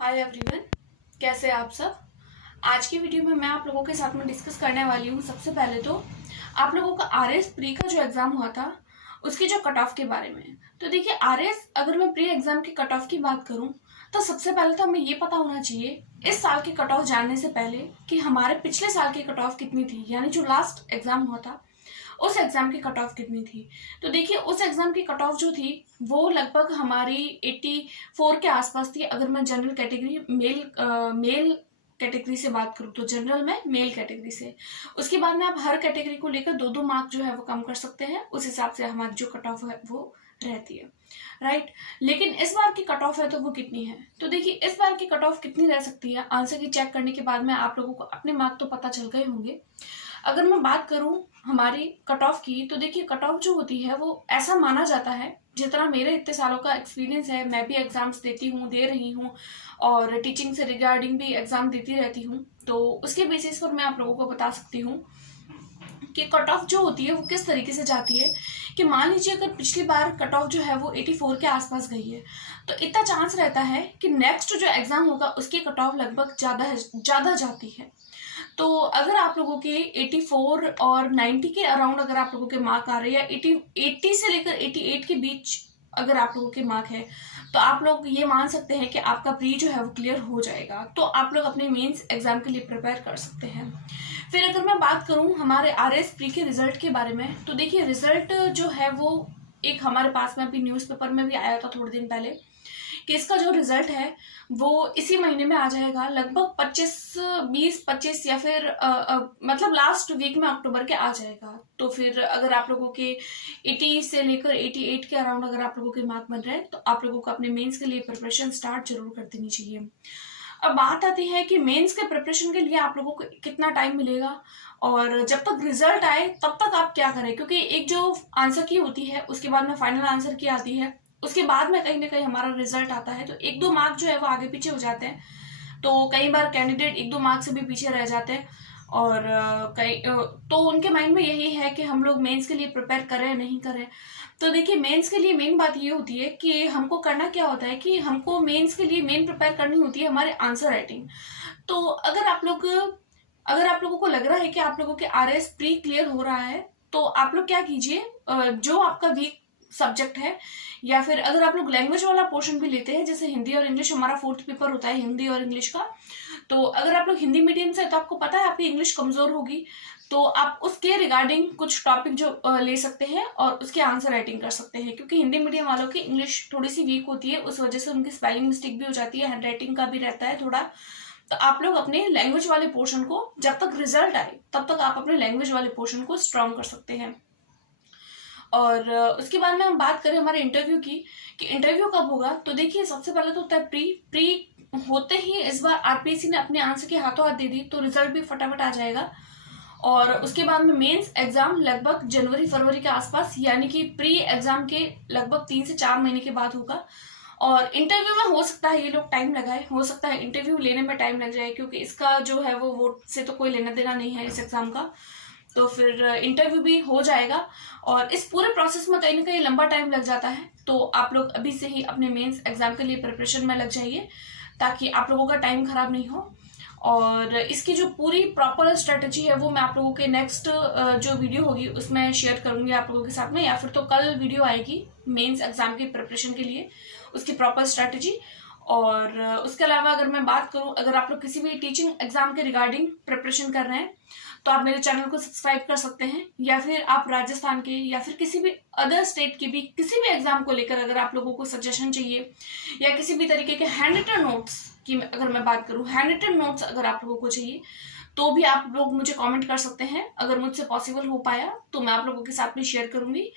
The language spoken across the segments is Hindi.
हाय एवरीवन, कैसे हैं आप सब। आज की वीडियो में मैं आप लोगों के साथ में डिस्कस करने वाली हूँ। सबसे पहले तो आप लोगों का आरएस प्री का जो एग्जाम हुआ था उसके जो कट ऑफ के बारे में। तो देखिए, आरएस अगर मैं प्री एग्जाम की कट ऑफ की बात करूँ तो सबसे पहले तो हमें ये पता होना चाहिए इस साल की कट ऑफ जानने से पहले कि हमारे पिछले साल की कट ऑफ कितनी थी, यानी जो लास्ट एग्जाम हुआ था उस एग्जाम की कट ऑफ कितनी थी। तो देखिए, उस एग्जाम की कट ऑफ जो थी वो लगभग हमारी 84 के आसपास थी। अगर मैं जनरल कैटेगरी मेल कैटेगरी से बात करूँ तो जनरल में मेल कैटेगरी से, उसके बाद में आप हर कैटेगरी को लेकर 2-2 मार्क जो है वो कम कर सकते हैं। उस हिसाब से हमारी जो कट ऑफ है वो रहती है, राइट। लेकिन इस बार की कट ऑफ है तो वो कितनी है। तो देखिए, इस बार की कट ऑफ कितनी रह सकती है, आंसर की चेक करने के बाद में आप लोगों को अपने मार्क तो पता चल गए होंगे। अगर मैं बात करूं हमारी कट ऑफ की, तो देखिए कट ऑफ जो होती है वो ऐसा माना जाता है, जितना मेरे इतने सालों का एक्सपीरियंस है, मैं भी एग्जाम्स देती हूँ, दे रही हूँ और टीचिंग से रिगार्डिंग भी एग्जाम देती रहती हूँ, तो उसके बेसिस पर मैं आप लोगों को बता सकती हूँ कि कट ऑफ जो होती है वो किस तरीके से जाती है। कि मान लीजिए अगर पिछली बार कट ऑफ जो है वो 84 के आसपास गई है, तो इतना चांस रहता है कि नेक्स्ट जो एग्जाम होगा उसकी कट ऑफ लगभग ज़्यादा जाती है। तो अगर आप लोगों के 84 और 90 के अराउंड अगर आप लोगों के मार्क आ रहे हैं, या 80 से लेकर 88 के बीच अगर आप लोगों के मार्क है, तो आप लोग ये मान सकते हैं कि आपका प्री जो है वो क्लियर हो जाएगा। तो आप लोग अपने मेंस एग्जाम के लिए प्रिपेयर कर सकते हैं। फिर अगर मैं बात करूं हमारे आरएस प्री के रिजल्ट के बारे में, तो देखिए रिजल्ट जो है वो एक हमारे पास में अभी न्यूज़पेपर में भी आया था थोड़े दिन पहले कि इसका जो रिजल्ट है वो इसी महीने में आ जाएगा, लगभग 25 या फिर मतलब लास्ट वीक में अक्टूबर के आ जाएगा। तो फिर अगर आप लोगों के 80 से लेकर 88 के अराउंड अगर आप लोगों के मार्क बन रहे हैं, तो आप लोगों को अपने मेंस के लिए प्रिपरेशन स्टार्ट जरूर कर देनी चाहिए। अब बात आती है कि मेंस के प्रिपरेशन के लिए आप लोगों को कितना टाइम मिलेगा और जब तक रिजल्ट आए तब तक आप क्या करें, क्योंकि एक जो आंसर की होती है उसके बाद में फाइनल आंसर की आती है, उसके बाद में कहीं ना कहीं हमारा रिजल्ट आता है, तो 1-2 मार्क जो है वो आगे पीछे हो जाते हैं। तो कई बार कैंडिडेट 1-2 मार्क से भी पीछे रह जाते हैं और तो उनके माइंड में यही है कि हम लोग मेंस के लिए प्रिपेयर करें नहीं करें। तो देखिए, मेंस के लिए मेन बात ये होती है कि हमको करना क्या होता है कि हमको मेंस के लिए मेन प्रिपेयर करनी होती है हमारे आंसर राइटिंग। तो अगर आप लोगों को लग रहा है कि आप लोगों के आरएस प्री क्लियर हो रहा है, तो आप लोग क्या कीजिए, जो आपका वीक सब्जेक्ट है, या फिर अगर आप लोग लैंग्वेज वाला पोर्शन भी लेते हैं, जैसे हिंदी और इंग्लिश, हमारा 4th पेपर होता है हिंदी और इंग्लिश का, तो अगर आप लोग हिंदी मीडियम से, तो आपको पता है आपकी इंग्लिश कमजोर होगी, तो आप उसके रिगार्डिंग कुछ टॉपिक जो ले सकते हैं और उसके आंसर राइटिंग कर सकते हैं। क्योंकि हिंदी मीडियम वालों की इंग्लिश थोड़ी सी वीक होती है, उस वजह से उनकी स्पेलिंग मिस्टेक भी हो जाती है, हैंड राइटिंग का भी रहता है थोड़ा। तो आप लोग अपने लैंग्वेज वाले पोर्शन को, जब तक रिजल्ट आए तब तक आप अपने लैंग्वेज वाले पोर्शन को स्ट्रॉन्ग कर सकते हैं। और उसके बाद में हम बात करें हमारे इंटरव्यू की कि इंटरव्यू कब होगा, तो देखिए सबसे पहले तो होता है प्री होते ही इस बार आरपीएससी ने अपने आंसर के हाथों हाथ दे दी, तो रिजल्ट भी फटाफट आ जाएगा। और उसके बाद में मेंस एग्जाम लगभग जनवरी-फरवरी के आसपास, यानी कि प्री एग्जाम के लगभग 3 से 4 महीने के बाद होगा। और इंटरव्यू में हो सकता है ये लोग टाइम लगाए, हो सकता है इंटरव्यू लेने में टाइम लग जाए, क्योंकि इसका जो है वो वोट से तो कोई लेना देना नहीं है इस एग्जाम का, तो फिर इंटरव्यू भी हो जाएगा। और इस पूरे प्रोसेस में कहीं ना कहीं लंबा टाइम लग जाता है, तो आप लोग अभी से ही अपने मेंस एग्जाम के लिए प्रिपरेशन में लग जाइए, ताकि आप लोगों का टाइम खराब नहीं हो। और इसकी जो पूरी प्रॉपर स्ट्रेटजी है वो मैं आप लोगों के नेक्स्ट जो वीडियो होगी उसमें शेयर करूंगी आप लोगों के साथ में, या फिर तो कल वीडियो आएगी मेंस एग्जाम की प्रिपरेशन के लिए, उसकी प्रॉपर स्ट्रेटजी। और उसके अलावा अगर मैं बात करूं, अगर आप लोग किसी भी टीचिंग एग्जाम के रिगार्डिंग प्रिपरेशन कर रहे हैं, तो आप मेरे चैनल को सब्सक्राइब कर सकते हैं, या फिर आप राजस्थान के या फिर किसी भी अदर स्टेट के भी किसी भी एग्जाम को लेकर अगर आप लोगों को सजेशन चाहिए, या किसी भी तरीके के हैंड रिटन नोट्स की अगर मैं बात करूं, हैंड रिटन नोट्स अगर आप लोगों को चाहिए, तो भी आप लोग मुझे कमेंट कर सकते हैं। अगर मुझसे पॉसिबल हो पाया तो मैं आप लोगों के साथ में शेयर करूंगी।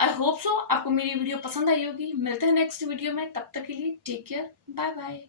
आई होप सो आपको मेरी वीडियो पसंद आई होगी। मिलते हैं नेक्स्ट वीडियो में, तब तक के लिए टेक केयर, बाय बाय।